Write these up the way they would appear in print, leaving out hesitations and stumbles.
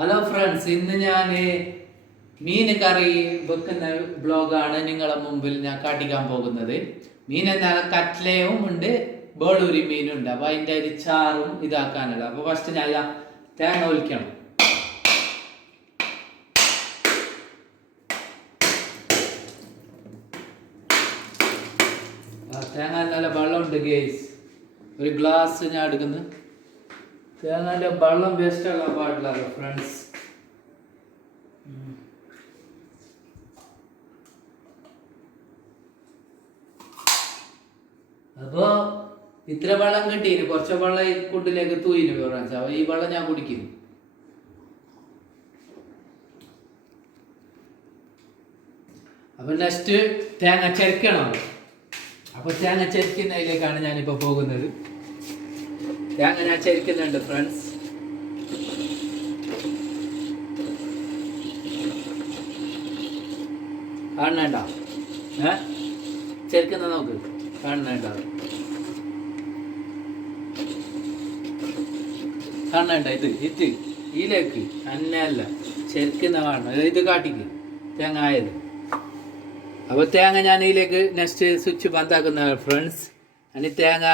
Hello friends, ഇന്ന് ഞാൻ മീൻ കറി വെക്കുന്ന ബ്ലോഗാണ് നിങ്ങളെ മുമ്പിൽ ഞാൻ കാട്ടിക്കാൻ പോകുന്നത്. മീൻ എന്നാൽ കട്ലയും ഉണ്ട്, ബേളൂരി മീനും ഉണ്ട്. അപ്പൊ അതിൻ്റെ ഒരു ചാറും ഇതാക്കാനുള്ള. അപ്പൊ ഫസ്റ്റ് ഞാൻ തേങ്ങ ഒലിക്കണം. തേങ്ങ നല്ല വെള്ളമുണ്ട് ഗേസ്, ഒരു ഗ്ലാസ് ഞാൻ എടുക്കുന്നു. തേങ്ങൻ്റെ വെള്ളം വേസ്റ്റ് ആക്കാൻ പാടില്ല ഫ്രണ്ട്സ്. അപ്പോ ഇത്ര വെള്ളം കിട്ടീന്, കുറച്ച് വെള്ളം ഈ കുട്ടിലേക്ക് തൂയിന് ഫ്രണ്ട്സ്. അപ്പൊ ഈ വെള്ളം ഞാൻ കുടിക്കുന്നു. അപ്പൊ നെക്സ്റ്റ് തേങ്ങ ചെരക്കണം. അപ്പൊ തേങ്ങ ചെരിക്കുന്നതിലേക്കാണ് ഞാനിപ്പോ പോകുന്നത്. തേങ്ങ ഞാൻ ചെരിക്കുന്നുണ്ട് ഫ്രണ്ട്സ്. കാണണ്ട ചെരിക്കുന്ന നോക്ക്, കാണണ്ട ഇത് ഇതിലേക്ക് അന്നല്ല ചെരിക്കുന്ന കാണണം. ഇത് കാട്ടിക്ക് തേങ്ങ ആയത്. അപ്പോൾ തേങ്ങ ഞാൻ ഇതിലേക്ക് നെക്സ്റ്റ് സ്വിച്ച് ബന്ധാക്കുന്ന ഫ്രണ്ട്സ്. അനി തേങ്ങ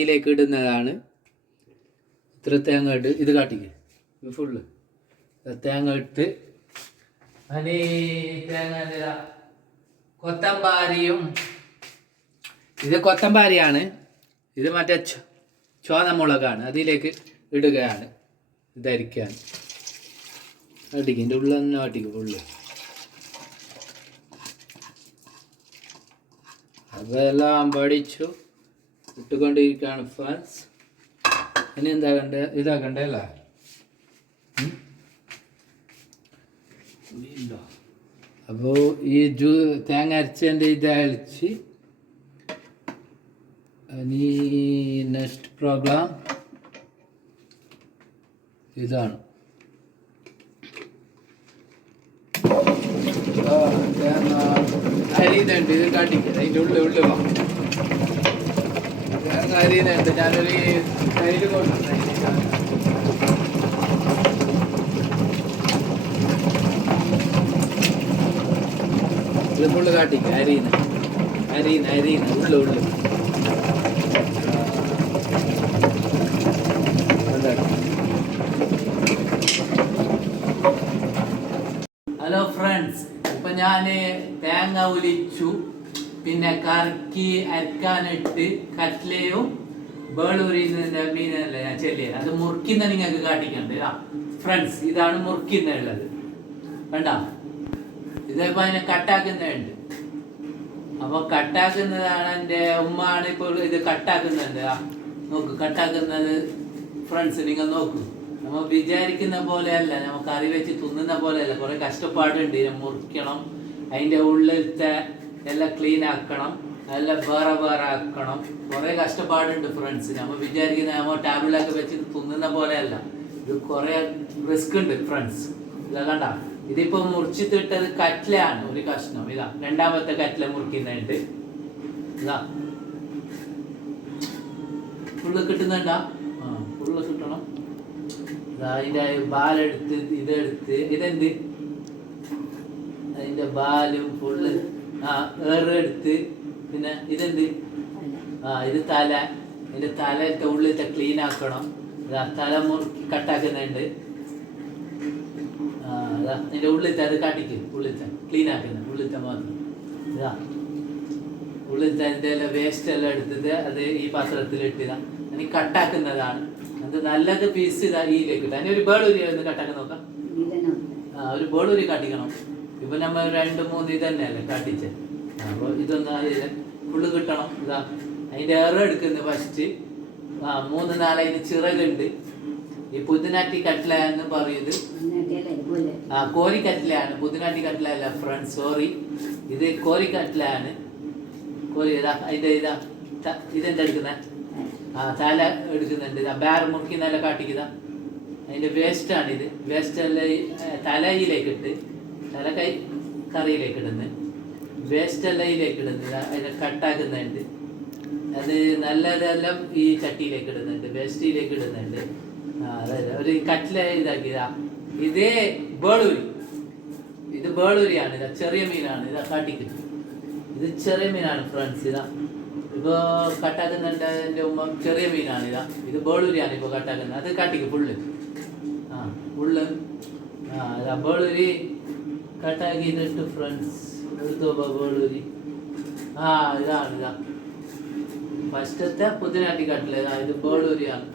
ഇതിലേക്ക് ഇടുന്നതാണ്. ഇത്ര തേങ്ങ ഇട്ട് ഇത് കാട്ടിക്ക് ഫുള്ള് തേങ്ങ ഇട്ട് അനി തേങ്ങ കൊത്തമ്പാരിയും, ഇത് കൊത്തമ്പാരിയാണ്, ഇത് മറ്റേ ചോന്നമുളകാണ്, അതിലേക്ക് ഇടുകയാണ്. ഇതരിക്കാൻ അടിക്കും, ഇതിൻ്റെ ഉള്ളിൽ തന്നെ അടിക്കും ഫുള്ള്. അതെല്ലാം പഠിച്ചു ഇട്ടുകൊണ്ടിരിക്കുകയാണ് ഫ്രണ്ട്സ്. ഇനി എന്താ കണ്ടേ, ഇതാക്കണ്ടേ അല്ല. അപ്പോൾ ഈ തേങ്ങ അരച്ചതിൻ്റെ ഇതഴിച്ച് ഇനി നെക്സ്റ്റ് പ്രോഗ്രാം ഇതാണ്. തേങ്ങ അരിയുന്നുണ്ട്, ഇത് കാട്ടിക്കുക അതിൻ്റെ ഉള്ളിൽ വാ. തേങ്ങ അരിയുന്നുണ്ട്, ഞാനൊരു കയ്യിൽ കൊണ്ടുവന്നു. ഇത് ഫുള്ള് കാട്ടിക്കുക, അരിയുന്ന ഉള്ളു. ഹലോ ഫ്രണ്ട്സ്, ഇപ്പൊ ഞാന് തേങ്ങ ഒലിച്ചു, പിന്നെ കറക്കി അരക്കാനിട്ട് കട്ലയും ബേളൂരിന്ന് മീനല്ലേ ഞാൻ ചെല്ലിയത്, അത് മുറിക്കുന്ന നിങ്ങൾക്ക് കാട്ടിക്കണ്ട് ഫ്രണ്ട്സ്. ഇതാണ് മുറിക്കുന്നുള്ളത്, വേണ്ട. ഇതിപ്പോ അതിനെ കട്ടാക്കുന്നുണ്ട്. അപ്പൊ കട്ടാക്കുന്നതാണ് എൻ്റെ ഉമ്മാണ് ഇപ്പോൾ ഇത് കട്ടാക്കുന്നുണ്ട്. നോക്ക് കട്ടാക്കുന്നത് ഫ്രണ്ട്സ്, നിങ്ങൾ നോക്കൂ. നമ്മൾ വിചാരിക്കുന്ന പോലെയല്ല, നമുക്ക് കറി വെച്ച് തിന്നുന്ന പോലെയല്ല. കുറെ കഷ്ടപ്പാടുണ്ട്. ഇതിനെ മുറിക്കണം, അതിൻ്റെ ഉള്ളിലത്തെ എല്ലാം ക്ലീൻ ആക്കണം, എല്ലാം വേറെ ആക്കണം. കുറെ കഷ്ടപ്പാടുണ്ട് ഫ്രണ്ട്സ്. നമ്മൾ വിചാരിക്കുന്ന നമ്മൾ ടാബിളൊക്കെ വെച്ച് തിന്നുന്ന പോലെയല്ല. ഇത് കുറെ റിസ്ക് ഉണ്ട് ഫ്രണ്ട്സ്. ഇതാ കണ്ട, ഇതിപ്പോ മുറിച്ചിട്ടിട്ടത് കറ്റ്ലയാണ്, ഒരു കഷ്ണം. ഇതാ രണ്ടാമത്തെ കറ്റ്ല മുറിക്കുന്നുണ്ട്. ഇതാ ഫുള്ള് കിട്ടുന്നുണ്ടാ? ഫുള്ള് കിട്ടണം. അതിൻ്റെ ബാലെടുത്ത് ഇതെടുത്ത്, ഇതെന്ത് അതിൻ്റെ ബാലും ഫുള്ള് ഏറെടുത്ത്, പിന്നെ ഇതെന്ത് ഇത് തല, ഇതിൻ്റെ തലത്തെ ഉള്ളിലത്തെ ക്ലീൻ ആക്കണം. തല മുറുക്കി കട്ടാക്കുന്നുണ്ട്. അതിൻ്റെ ഉള്ളിലത്തെ അത് കാട്ടിക്ക്, ഉള്ളിലത്തെ ക്ലീൻ ആക്കുന്നത്, ഉള്ളിലത്തെ മാത്രം. ഇതാ ഉള്ളിലത്തെ അതിൻ്റെ എല്ലാം വേസ്റ്റ് എല്ലാം എടുത്തിട്ട് അത് ഈ പാത്രത്തിലിട്ടിതാ ഇനി കട്ടാക്കുന്നതാണ്. അത് നല്ലത് പീസ് ഇതാ ഇതിലേക്ക് ഇട്ടാൽ ഒരു ബേളൂരി ഒന്ന് കട്ടാക്കി നോക്കാം. ഒരു ബേളൂരി കാട്ടിക്കണം. ഇപ്പൊ നമ്മൾ 2-3 ഇത് തന്നെയല്ലേ കാട്ടിച്ച്. അപ്പോൾ ഇതൊന്ന് അതിൽ ഫുള്ള് കിട്ടണം. ഇതാ അതിൻ്റെ എടുക്കുന്നത് ഫസ്റ്റ്. 3-4 ചിറകുണ്ട്. ഈ പുതിനാട്ടി കട്ട്ല എന്ന് പറയുന്നത് കോരി കട്ട്ലയാണ്, പുതിനാട്ടി കട്ട്ല അല്ല ഫ്രണ്ട്സ്, സോറി. ഇത് കോരി കട്ട്ലയാണ്. കോരി ഇതാ അതിൻ്റെ ഇതെന്താ എടുക്കുന്നത്, തല എടുക്കുന്നുണ്ട്. ബാർ മുറുക്കി നല്ല കാട്ടിക്കുക. അതിൻ്റെ വേസ്റ്റാണ് ഇത്. വേസ്റ്റ് എല്ലാം തലയിലേക്ക് ഇട്ട്, തല കറിയിലേക്ക് ഇടുന്നത്, വേസ്റ്റ് എല്ലാം ഇതിലേക്ക് ഇടുന്നത്. അതിനെ കട്ടാക്കുന്നുണ്ട്. അത് നല്ലതെല്ലാം ഈ ചട്ടിയിലേക്ക് ഇടുന്നുണ്ട്, വേസ്റ്റിലേക്ക് ഇടുന്നുണ്ട്. അതായത് ഒരു കട്ട്ല ഇതാക്കിയതാ ഇത് ബേളൂരി. ഇത് ബേളൂരിയാണ്. ഇതാ ചെറിയ മീനാണ്. ഇതാ കാട്ടിക്ക്. ഇത് ചെറിയ മീനാണ് ഫ്രണ്ട്സ്. ഇതാ ഇപ്പൊ കട്ടാക്കുന്നുണ്ട് എൻ്റെ ഉമ്മ. ചെറിയ മീനാണ്. ഇതാ ഇത് ബേളൂരിയാണ് ഇപ്പൊ കട്ടാക്കുന്നത്. അത് കാട്ടിക്ക് ഫുള്ള്. ഫുള്ള് ഇതാ ബേളൂരി കട്ടാക്കിയിട്ട് ഫ്രണ്ട്സ് എടുത്തു. ബേളൂരി ഇതാണ്. ഇതാ ഫസ്റ്റത്തെ പുതിനാട്ടി കട്ടില്ല. ഇതാ ഇത് ബേളൂരിയാണ്.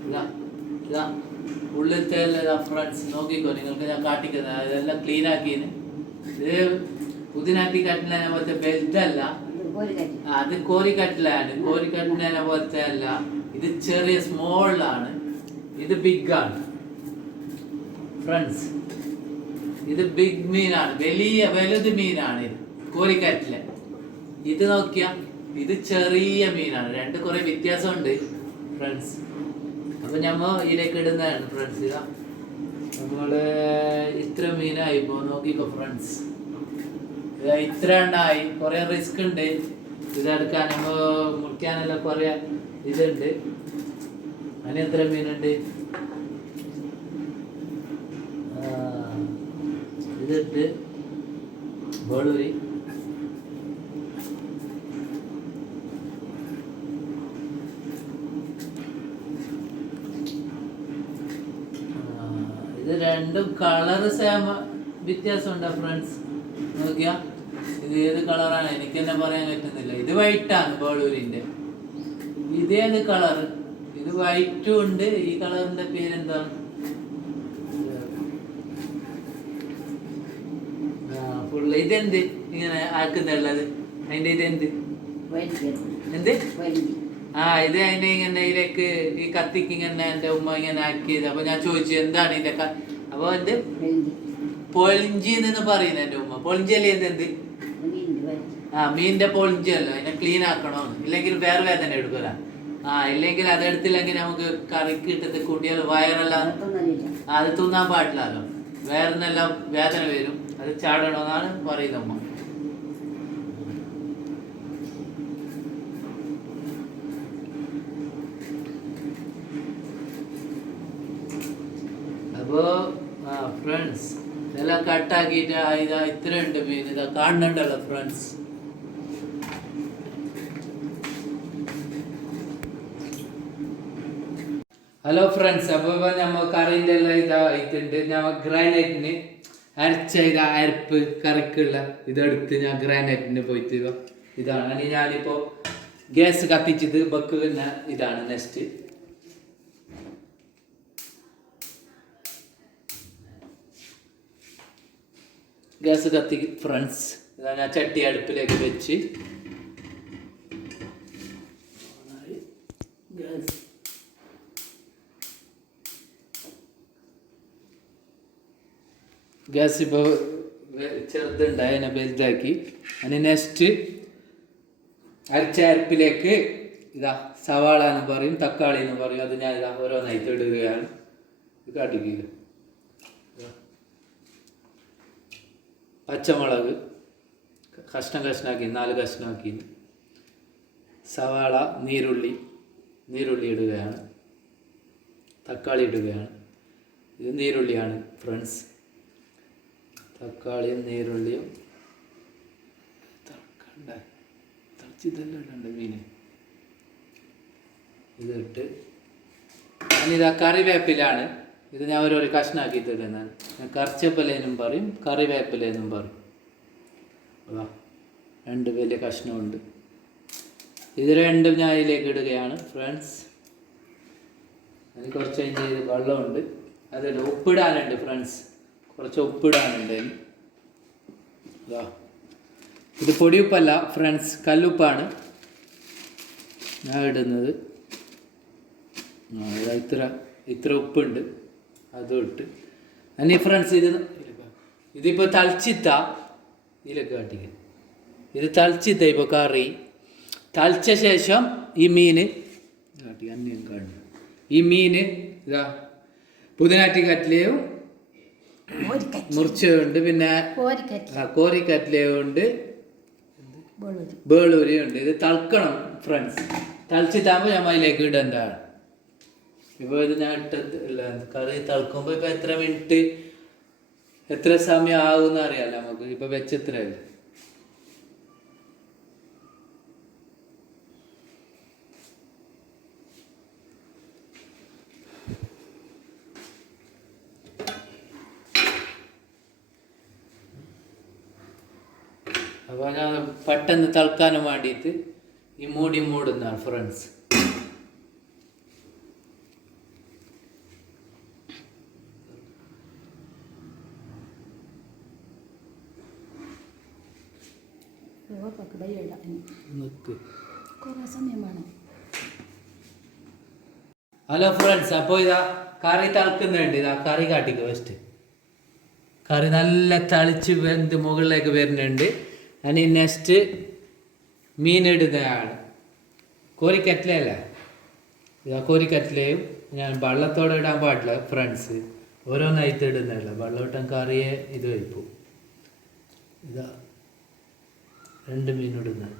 ഇതാ ഉള്ളിലത്തെ ഇതാ ഫ്രണ്ട്സ് നോക്കിക്കോ. നിങ്ങൾക്ക് ഞാൻ കാട്ടിക്കുന്നത് ഇതെല്ലാം ക്ലീൻ ആക്കിന്. ഇത് പുതിനാട്ടി കട്ടിലെ പോലത്തെ ബെൽറ്റല്ല, അത് കോരിക്കട്ടിലാണ്. കോരിക്കട്ടിനെ പോലത്തെ അല്ല. ഇത് ചെറിയ സ്മോളാണ്. ഇത് ബിഗ് ആണ് ഫ്രണ്ട്സ്. ഇത് ബിഗ് മീനാണ്. വലുത് മീനാണ് ഇത് കോരിക്കട്ടിലെ. ഇത് നോക്കിയാ ഇത് ചെറിയ മീനാണ്. രണ്ട് കുറെ വ്യത്യാസമുണ്ട് ഫ്രണ്ട്സ്. അപ്പൊ ഞമ്മ ഇതിലേക്ക് ഇടുന്നതാണ് ഫ്രണ്ട്സ്. ഇതാ നമ്മള് ഇത്ര മീനായി ഇപ്പോ നോക്കിക്കോ ഫ്രണ്ട്സ്. ഇത്ര ഉണ്ടായി. കുറെ റിസ്ക് ഉണ്ട് ഇതെടുക്കാൻ. നമ്മ മുറിക്കാനെല്ലാം കുറെ ഇതുണ്ട്. അതിന് എത്ര മീനുണ്ട്? ഇതിട്ട് ബേളൂരി. ഇത് രണ്ടും കളറ് സെയിം വ്യത്യാസം ഉണ്ടോ ഫ്രണ്ട്സ്? നോക്കിയാ ഇത് ഏത് കളറാണ് എനിക്ക് തന്നെ പറയാൻ പറ്റുന്നില്ല. ഇത് വൈറ്റാണ് ബേളൂരിന്റെ. ഇതേത് കളറ്? ഇത് വൈറ്റും ഉണ്ട്. ഈ കളറിന്റെ പേരെന്താണ്? ഫുള്ള് ഇതെന്ത് ഇങ്ങനെ ആക്കുന്നുള്ളത്? അതിന്റെ ഇതെന്ത് എന്ത്? ഇത് അതിന്റെ ഇങ്ങനെ ഇതിലേക്ക് ഈ കത്തിക്ക് ഇങ്ങനെ എന്റെ ഉമ്മ ഇങ്ങനെ ആക്കിയത്. അപ്പൊ ഞാൻ ചോദിച്ചു എന്താണ് ഇതിന്റെ. അപ്പൊ എന്ത് പൊളിഞ്ചി എന്ന് പറയുന്നത് എന്റെ ഉമ്മ. പൊളിഞ്ചി അല്ലേ എന്ത്? മീനിന്റെ പൊളിഞ്ചി അല്ല. അതിനെ ക്ലീൻ ആക്കണോന്ന്. ഇല്ലെങ്കിൽ വേറെ വേദന എടുക്കൂല. ഇല്ലെങ്കിൽ അതെടുത്തില്ലെങ്കിൽ നമുക്ക് കറിക്ക് ഇട്ടത് കൂട്ടിയാൽ വയറെല്ലാം അത് തിന്നാൻ പാടില്ലല്ലോ. വയറിനെല്ലാം വേദന വരും. അത് ചാടണമെന്നാണ് പറയുന്നത് അമ്മ. അപ്പോ ഫ്രണ്ട്സ് ഇതെല്ലാം കട്ടാക്കിയിട്ട് ഇതാ ഇത്ര ഉണ്ട് മീൻ. ഇതാ കാണുന്നുണ്ടല്ലോ ഫ്രണ്ട്സ്. Hello friends. അപ്പോൾ നമ്മൾ കറിൻ്റെ എല്ലാം ഇതായിട്ടുണ്ട്. ഞമ്മ ഗ്രാനൈറ്റിന് അരച്ച അരപ്പ് കറിക്കുള്ള ഇതെടുത്ത് ഞാൻ ഗ്രാനൈറ്റിന് പോയിട്ട് ഇതാണ് ഞാനിപ്പോൾ ഗ്യാസ് കത്തിച്ചത് വെക്കുന്ന ഇതാണ്. നെക്സ്റ്റ് ഗ്യാസ് കത്തി ഫ്രണ്ട്സ്. ഇതാ ഞാൻ ചട്ടി അടുപ്പിലേക്ക് വെച്ച് ഗ്യാസ് ഇപ്പോൾ ചെറുതുണ്ടായി അതിനെ വലുതാക്കി. അതിന് നെക്സ്റ്റ് അരച്ച അരപ്പിലേക്ക് ഇതാ സവാള എന്ന് പറയും, തക്കാളി എന്ന് പറയും. അത് ഞാൻ ഇതാ ഓരോന്നായിട്ട് ഇടുകയാണ്. ഇത് കാട്ടിക്കില്ല. പച്ചമുളക് കഷ്ണാക്കി 4 കഷ്ണമാക്കി. സവാള, നീരുള്ളി ഇടുകയാണ്. തക്കാളി ഇടുകയാണ്. ഇത് നീരുള്ളിയാണ് ഫ്രണ്ട്സ്. തക്കാളിയും നീരുള്ളിയും തിളച്ചിതെല്ലാം ഇടണ്ട മീന്. ഇതിട്ട് ഞാനിതാ കറിവേപ്പിലാണ്. ഇത് ഞാൻ ഓരോരോ കഷ്ണാക്കിയിട്ട് ഇടുന്നതാണ്. ഞാൻ കറിച്ചപ്പലേനും പറയും, കറിവേപ്പിലേനും പറയും. 2 വലിയ കഷ്ണമുണ്ട്. ഇത് രണ്ടും ഞാൻ ഇതിലേക്ക് ഇടുകയാണ് ഫ്രണ്ട്സ്. അതിന് കുറച്ച് കഴിഞ്ഞ് വെള്ളമുണ്ട്. അതിൽ ഉപ്പിടാനുണ്ട് ഫ്രണ്ട്സ്. കുറച്ച് ഉപ്പിടാനുണ്ട്. ഇത് പൊടിയുപ്പല്ല ഫ്രണ്ട്സ്, കല്ലുപ്പാണ് ഞാൻ ഇടുന്നത്. ഇത്ര ഉപ്പുണ്ട്. അതും ഇട്ട് അനി ഫ്രണ്ട്സ് ഇതിപ്പോൾ തളിച്ചിത്ത ഇതിലേക്ക് കാട്ടിക്കുക. ഇത് തളിച്ചിത്ത ഇപ്പോൾ കറി തളിച്ച ശേഷം ഈ മീൻ കാട്ടി അന്യം കാണുന്നു. ഈ മീൻ ഇതാ പുതിനാറ്റി കട്ടിലയും മുറിച്ചുണ്ട്, പിന്നെ കോരിക്കട്ടിലയുണ്ട്, ബേളൂരിയുണ്ട്. ഇത് തളക്കണം ഫ്രണ്ട്സ്. തളിച്ചിട്ടാകുമ്പോൾ ഞാൻ അതിലേക്ക് ഇടേണ്ടതാണ്. ഇപ്പോൾ ഇത് ഞാൻ ഇട്ടത് കറി തിളക്കുമ്പോൾ ഇപ്പോൾ എത്ര മിനിറ്റ് എത്ര സമയം ആകുമെന്ന് അറിയാലോ നമുക്ക്. ഇപ്പൊ വെച്ചെത്രയല്ലേ. അപ്പോൾ ഞാൻ പെട്ടെന്ന് തളക്കാനും വേണ്ടിയിട്ട് ഈ മൂടുന്നതാണ് ഫ്രണ്ട്സ്. ഹലോ ഫ്രണ്ട്സ്, അപ്പോൾ ഇതാ കറി തിളക്കുന്നുണ്ട്. ഇതാ കറി കാട്ടിക്കോ ഫസ്റ്റ്. കറി നല്ല തളിച്ച് വെന്ത് മുകളിലേക്ക് വരുന്നുണ്ട്. ഇനി നെക്സ്റ്റ് മീനിടുന്നതാണ്. കോരിക്കറ്റിലല്ല, ഇതാ കോരിക്കറ്റിലയും ഞാൻ വെള്ളത്തോടെ ഇടാൻ പാടില്ല ഫ്രണ്ട്സ്. ഓരോന്നായിട്ട് ഇടുന്നതല്ല, വെള്ളോട്ടം കറിയെ ഇത് വയ്പ്പു. ഇതാ 2 മീൻ ഇടുന്നത്.